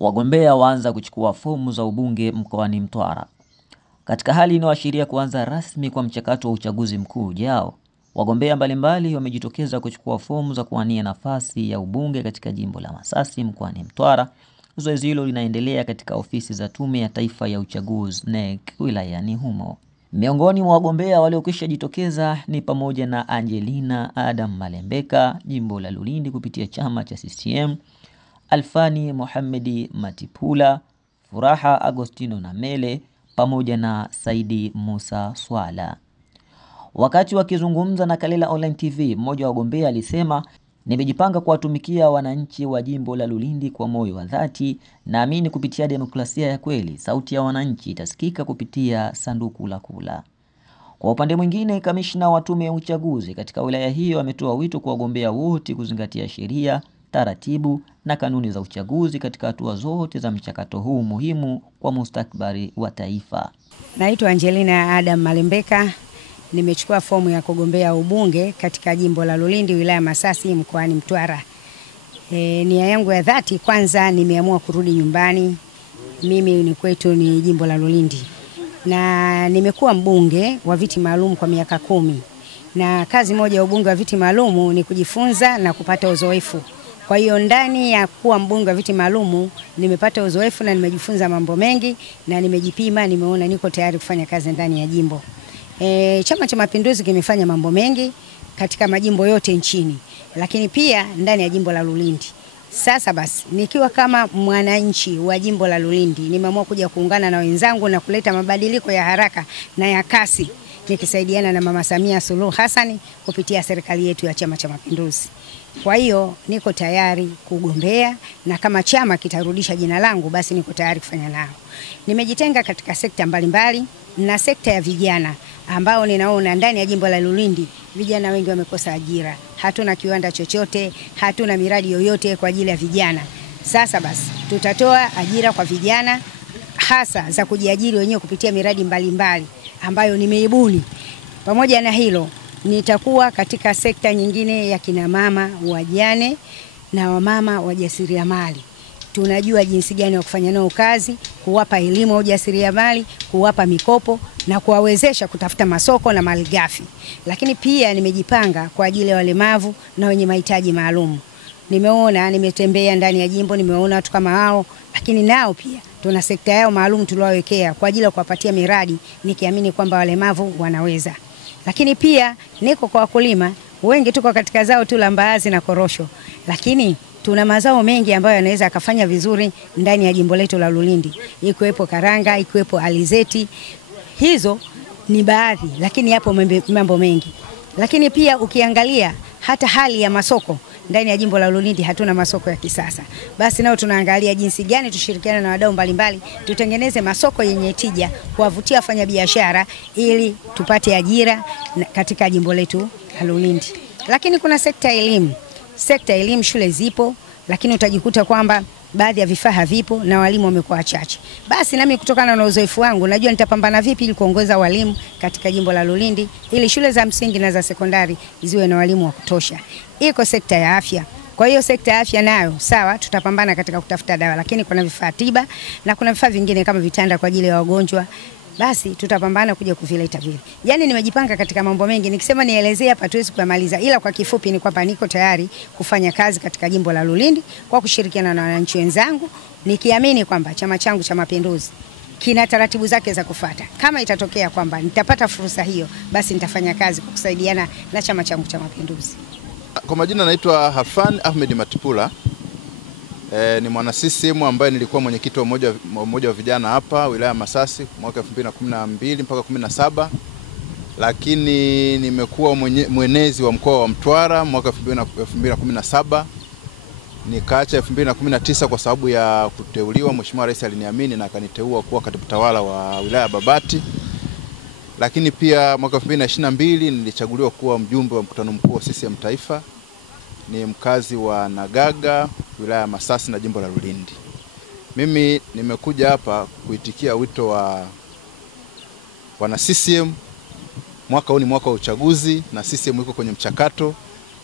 Wagombea waanza kuchukua fomu za ubunge mkoani Mtwara. Katika hali inayoashiria kuanza rasmi kwa mchakato wa uchaguzi mkuu ujao, wagombea mbalimbali wamejitokeza kuchukua fomu za kuwania nafasi ya ubunge katika jimbo la Masasi mkoani Mtwara. Zoezi hilo linaendelea katika ofisi za Tume ya Taifa ya Uchaguzi NEC wilayani humo. Miongoni mwa wagombea waliokwisha jitokeza ni pamoja na Angelina Adam Malembeka, jimbo la Lulindi kupitia chama cha CCM, Alfani Mohamedi Matipula, Furaha Agostino Namele pamoja na Saidi Musa Swala. Wakati wakizungumza na Kalela Online TV, mmoja wa wagombea alisema, "Nimejipanga kuwatumikia wananchi wa jimbo la Lulindi kwa moyo wa dhati. Naamini kupitia demokrasia ya kweli, sauti ya wananchi itasikika kupitia sanduku la kula." Kwa upande mwingine, kamishna wa Tume ya Uchaguzi katika wilaya hiyo ametoa wito kwa wagombea wote kuzingatia sheria, taratibu na kanuni za uchaguzi katika hatua zote za mchakato huu muhimu kwa mustakabali wa taifa. Naitwa Angelina Adam Malembeka. Nimechukua fomu ya kugombea ubunge katika jimbo la Lulindi wilaya Masasi mkoani Mtwara. Nia yangu ya dhati, kwanza nimeamua kurudi nyumbani. Mimi ni kwetu ni jimbo la Lulindi. Na nimekuwa mbunge wa viti maalum kwa miaka 10. Na kazi moja ya ubunge wa viti maalum ni kujifunza na kupata uzoefu. Kwa hiyo ndani ya kuwa mbunge wa viti maalum nimepata uzoefu na nimejifunza mambo mengi na nimejipima, nimeona niko tayari kufanya kazi ndani ya jimbo. Chama cha Mapinduzi kimefanya mambo mengi katika majimbo yote nchini, lakini pia ndani ya jimbo la Lulindi. Sasa basi, nikiwa kama mwananchi wa jimbo la Lulindi, nimeamua kuja kuungana na wenzangu na kuleta mabadiliko ya haraka na ya kasi, nikisaidiana na Mama Samia Suluhu Hassan kupitia serikali yetu ya Chama cha Mapinduzi. Kwa hiyo niko tayari kugombea, na kama chama kitarudisha jina langu, basi niko tayari kufanya nao. Nimejitenga katika sekta mbalimbali na sekta ya vijana, ambao ninaona ndani ya jimbo la Lulindi vijana wengi wamekosa ajira. Hatuna kiwanda chochote, hatuna miradi yoyote kwa ajili ya vijana. Sasa basi, tutatoa ajira kwa vijana, hasa za kujiajiri wenyewe kupitia miradi mbalimbali ambayo nimeibuni. Pamoja na hilo, nitakuwa katika sekta nyingine ya kina mama wajane na wamama wajasiriamali. Tunajua jinsi gani ya kufanya nao kazi, kuwapa elimu ya ujasiriamali, kuwapa mikopo na kuwawezesha kutafuta masoko na malighafi. Lakini pia nimejipanga kwa ajili ya walemavu na wenye mahitaji maalum. Nimetembea ndani ya jimbo, nimeona watu kama hao, lakini nao pia tuna sekta yao maalum tuliowekea kwa ajili ya kuwapatia miradi, nikiamini kwamba walemavu wanaweza. Lakini pia niko kwa wakulima, wengi tuko katika zao tu la mbaazi na korosho, lakini tuna mazao mengi ambayo yanaweza akafanya vizuri ndani ya jimbo letu la Lulindi. Ikiwepo karanga, ikiwepo alizeti. Hizo ni baadhi, lakini yapo mambo mengi. Lakini pia ukiangalia hata hali ya masoko ndani ya jimbo la Lulindi, hatuna masoko ya kisasa. Basi nao tunaangalia jinsi gani tushirikiane na wadau mbalimbali, tutengeneze masoko yenye tija, kuwavutia wafanyabiashara ili tupate ajira katika jimbo letu la Lulindi. Lakini kuna sekta ya elimu. Sekta ya elimu, shule zipo, lakini utajikuta kwamba baadhi ya vifaa havipo na walimu wamekuwa wachache. Basi nami kutokana na uzoefu wangu, najua nitapambana vipi ili kuongoza walimu katika jimbo la Lulindi, ili shule za msingi na za sekondari ziwe na walimu wa kutosha. Iko sekta ya afya. Kwa hiyo sekta ya afya nayo, sawa, tutapambana katika kutafuta dawa, lakini kuna vifaa tiba na kuna vifaa vingine kama vitanda kwa ajili ya wagonjwa. Basi tutapambana kuja kuvileta vile. Yaani nimejipanga katika mambo mengi. Nikisema nielezee hapa tuwezi kumaliza, ila kwa kifupi ni kwamba niko tayari kufanya kazi katika jimbo la Lulindi kwa kushirikiana na wananchi wenzangu, nikiamini kwamba chama changu cha Mapinduzi kina taratibu zake za kufuata. Kama itatokea kwamba nitapata fursa hiyo, basi nitafanya kazi kwa kusaidiana na chama changu cha Mapinduzi. Kwa majina naitwa Alfani Ahmed Matipula. Ni mwana CCM ambaye nilikuwa mwenyekiti wa umoja wa vijana hapa wilaya Masasi mwaka 2012 mpaka 17, lakini nimekuwa mwenezi wa mkoa wa Mtwara mwaka 2017. Nikaacha 2019 kwa sababu ya kuteuliwa. Mheshimiwa Rais aliniamini na akaniteua kuwa katibu tawala wa wilaya Babati. Lakini pia mwaka 2022 nilichaguliwa kuwa mjumbe wa mkutano mkuu wa CCM Taifa. Ni mkazi wa Nagaga, wilaya Masasi na jimbo la Lulindi. Mimi nimekuja hapa kuitikia wito wa wana CCM. Mwaka huu ni mwaka wa uchaguzi na CCM iko kwenye mchakato,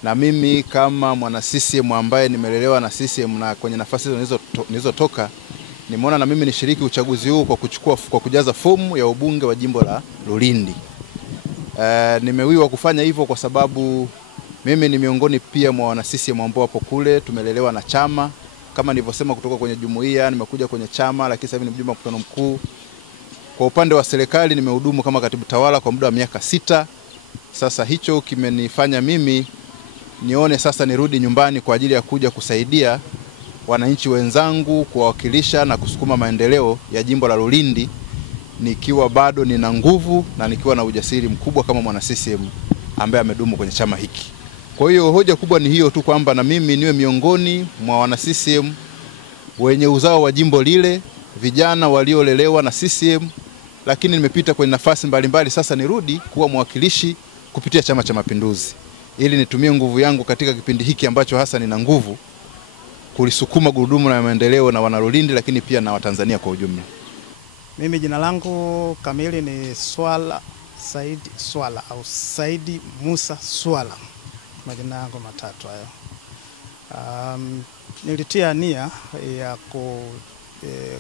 na mimi kama mwana CCM ambaye nimelelewa na CCM na kwenye nafasi hizo nilizotoka, nimeona na mimi nishiriki uchaguzi huu kwa kujaza fomu ya ubunge wa jimbo la Lulindi. Nimewiwa kufanya hivyo kwa sababu mimi ni miongoni pia mwa wana CCM ambao wapo kule, tumelelewa na chama. Kama nilivyosema, kutoka kwenye jumuiya nimekuja kwenye chama, lakini sasa hivi ni mjumbe wa mkutano mkuu. Kwa upande wa serikali nimehudumu kama katibu tawala kwa muda wa miaka 6. Sasa hicho kimenifanya mimi nione sasa nirudi nyumbani kwa ajili ya kuja kusaidia wananchi wenzangu, kuwawakilisha na kusukuma maendeleo ya jimbo la Lulindi, nikiwa bado nina nguvu na nikiwa na ujasiri mkubwa kama mwana CCM ambaye amedumu kwenye chama hiki. Kwa hiyo hoja kubwa ni hiyo tu, kwamba na mimi niwe miongoni mwa wana CCM wenye uzao wa jimbo lile, vijana waliolelewa na CCM, lakini nimepita kwenye nafasi mbalimbali. Sasa nirudi kuwa mwakilishi kupitia Chama cha Mapinduzi, ili nitumie nguvu yangu katika kipindi hiki ambacho hasa nina nguvu kulisukuma gurudumu la maendeleo na wana Lulindi, lakini pia na Watanzania kwa ujumla. Mimi jina langu kamili ni Swala Said Swala au Saidi Musa Swala. Majina yangu matatu hayo. Nilitia nia ya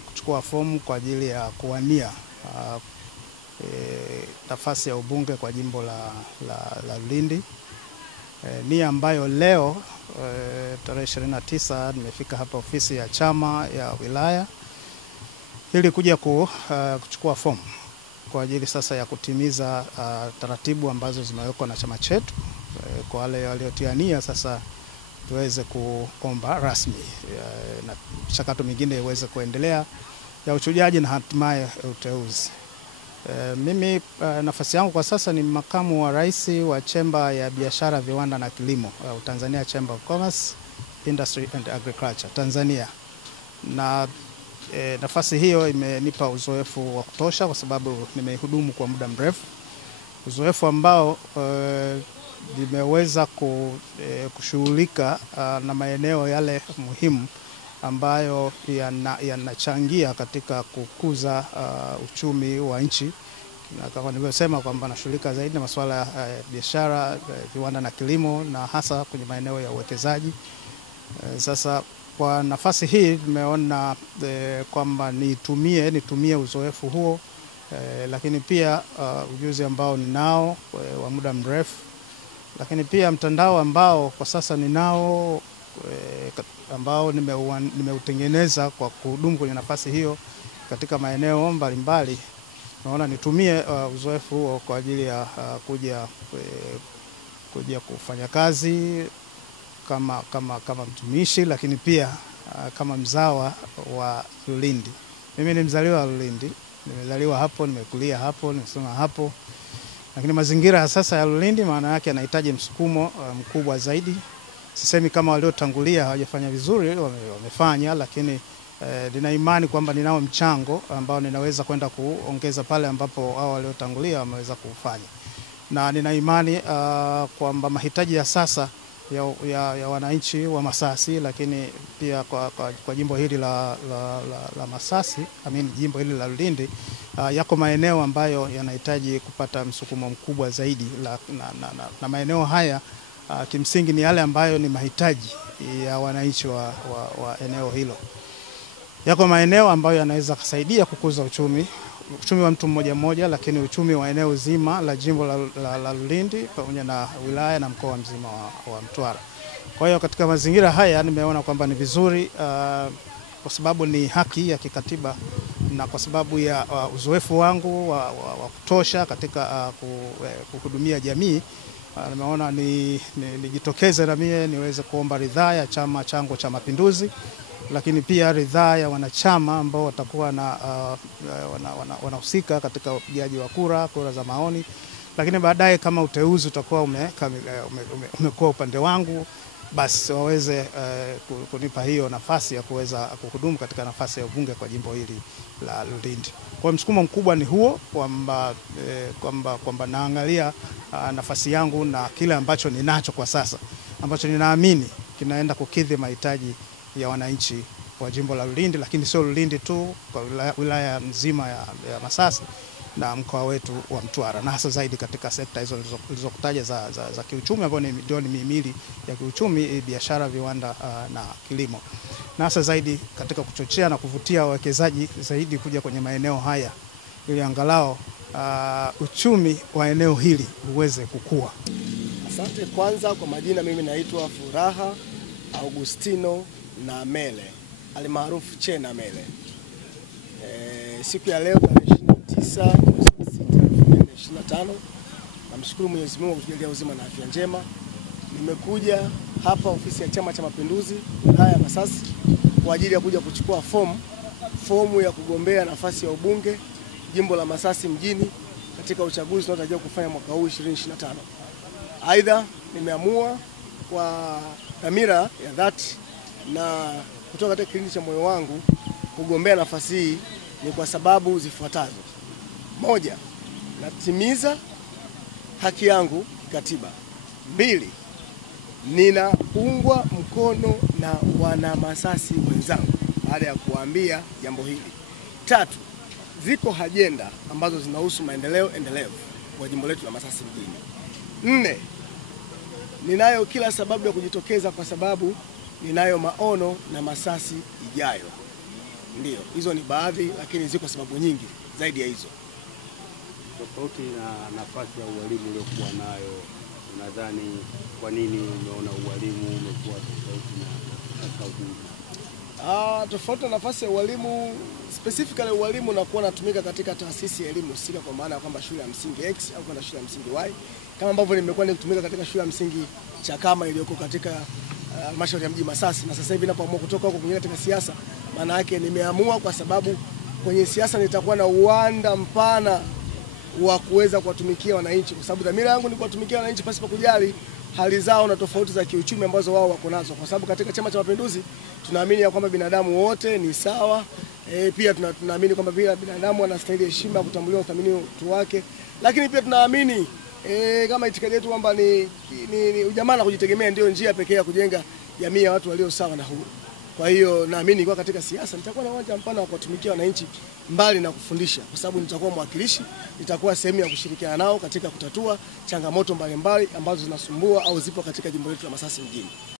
kuchukua fomu kwa ajili ya kuwania nafasi ya ubunge kwa jimbo la Lulindi. Nia ambayo leo tarehe 29 nimefika hapa ofisi ya chama ya wilaya ili kuja kuchukua fomu kwa ajili sasa ya kutimiza taratibu ambazo zimewekwa na chama chetu. Kwa wale waliotia nia sasa tuweze kuomba rasmi na mchakato mingine iweze kuendelea ya uchujaji na hatimaye uteuzi. Mimi nafasi yangu kwa sasa ni makamu wa rais wa chemba ya biashara, viwanda na kilimo, Tanzania Chamber of Commerce, Industry and Agriculture Tanzania. Na nafasi hiyo imenipa uzoefu wa kutosha kwa sababu nimehudumu kwa muda mrefu. Uzoefu ambao nimeweza kushughulika na maeneo yale muhimu ambayo yanachangia katika kukuza uchumi wa nchi. Na kama nilivyosema kwamba nashughulika zaidi na masuala ya biashara, viwanda na kilimo, na hasa kwenye maeneo ya uwekezaji. Sasa kwa nafasi hii nimeona kwamba nitumie uzoefu huo, lakini pia ujuzi ambao ninao wa muda mrefu, lakini pia mtandao ambao kwa sasa ninao ambao nimeutengeneza kwa kuhudumu kwenye nafasi hiyo katika maeneo mbalimbali. Naona nitumie uzoefu huo kwa ajili ya kuja kufanya kazi kama mtumishi, lakini pia kama mzawa wa Lulindi. Mimi ni mzaliwa wa Lulindi, nimezaliwa hapo, nimekulia hapo, nimesoma hapo. Lakini mazingira sasa ya Lulindi maana yake yanahitaji msukumo mkubwa zaidi. Sisemi kama waliotangulia hawajafanya vizuri, wamefanya, lakini nina imani kwamba ninao mchango ambao ninaweza kwenda kuongeza pale ambapo hao waliotangulia wameweza kufanya. Na nina imani kwamba mahitaji ya sasa ya wananchi wa Masasi, lakini pia kwa jimbo hili la Masasi, jimbo hili la Lulindi, yako maeneo ambayo yanahitaji kupata msukumo mkubwa zaidi, na maeneo haya kimsingi ni yale ambayo ni mahitaji ya wananchi wa eneo hilo. Yako maeneo ambayo yanaweza kusaidia kukuza uchumi wa mtu mmoja mmoja, lakini uchumi wa eneo zima la jimbo la Lulindi pamoja na wilaya na mkoa mzima wa Mtwara. Kwa hiyo katika mazingira haya nimeona kwamba ni vizuri, kwa sababu ni haki ya kikatiba na kwa sababu ya uzoefu wangu wa kutosha katika kuhudumia jamii, nimeona nijitokeze na mimi niweze kuomba ridhaa ya chama changu cha Mapinduzi, lakini pia ridhaa ya wanachama ambao watakuwa wanahusika katika upigaji wa kura za maoni. Lakini baadaye kama uteuzi utakuwa umekuwa upande wangu, basi waweze kunipa hiyo nafasi ya kuweza kuhudumu katika nafasi ya ubunge kwa jimbo hili la Lulindi. Kwa msukumo mkubwa ni huo, kwamba naangalia nafasi yangu na kile ambacho ninacho kwa sasa, ambacho ninaamini kinaenda kukidhi mahitaji ya wananchi wa jimbo la Lulindi, lakini sio Lulindi tu, kwa wilaya nzima ya Masasi, na mkoa wetu wa Mtwara, na hasa zaidi katika sekta hizo nilizokutaja za kiuchumi, ambayo ndio ni mihimili ya kiuchumi, biashara, viwanda na kilimo, na hasa zaidi katika kuchochea na kuvutia wawekezaji zaidi kuja kwenye maeneo haya ili angalau uchumi wa eneo hili uweze kukua. Asante. Kwanza kwa majina, mimi naitwa Furaha Augustino Namele alimaarufu Che Namele. Siku ya leo tarehe 29 mwezi wa 6 2025, namshukuru Mwenyezi Mungu kutujalia uzima na afya njema. Nimekuja hapa ofisi ya Chama cha Mapinduzi wilaya ya Masasi kwa ajili ya kuja kuchukua fomu ya kugombea nafasi ya ubunge jimbo la Masasi mjini katika uchaguzi unaotarajiwa kufanya mwaka huu 2025. Aidha, nimeamua kwa dhamira ya dhati na kutoka katika kilindi cha moyo wangu kugombea nafasi hii ni kwa sababu zifuatazo. Moja, natimiza haki yangu kikatiba. 2, ninaungwa mkono na wana Masasi wenzangu baada ya kuambia jambo hili. 3, ziko ajenda ambazo zinahusu maendeleo endelevu kwa jimbo letu la Masasi mjini. 4, ninayo kila sababu ya kujitokeza kwa sababu ninayo maono na Masasi ijayo. Ndio, hizo ni baadhi, lakini ziko sababu nyingi zaidi ya hizo. Tofauti na nafasi ya ualimu uliokuwa nayo, unadhani kwa nini umeona ualimu umekuwa tofauti na katika ubunge? Tofauti na nafasi ya ualimu, specifically ualimu unakuwa unatumika katika taasisi ya elimu husika, kwa maana ya kwamba shule ya msingi X au kwenda shule ya msingi Y, kama ambavyo nimekuwa nikitumika katika shule ya msingi Chakama iliyoko katika halmashauri ya mji Masasi, na sasa hivi ninapoamua kutoka huko kuingia katika siasa, maana yake nimeamua kwa sababu kwenye siasa nitakuwa na uwanda mpana wa kuweza kuwatumikia wananchi, kwa sababu dhamira yangu ni kuwatumikia wananchi pasipo kujali hali zao na tofauti za kiuchumi ambazo wao wako nazo, kwa sababu katika Chama cha Mapinduzi tunaamini ya kwamba binadamu wote ni sawa. Pia tunaamini kwamba binadamu anastahili heshima, kutambuliwa, uthaminiwa utu wake, lakini pia tunaamini kama itikadi yetu kwamba ni ujamaa na kujitegemea ndio njia pekee ya kujenga jamii ya watu walio sawa na huru. Kwa hiyo naamini kwa katika siasa nitakuwa na uwanja mpana wa kuwatumikia wananchi mbali na kufundisha, kwa sababu nitakuwa mwakilishi, nitakuwa sehemu ya kushirikiana nao katika kutatua changamoto mbalimbali ambazo zinasumbua au zipo katika jimbo letu la Masasi mjini.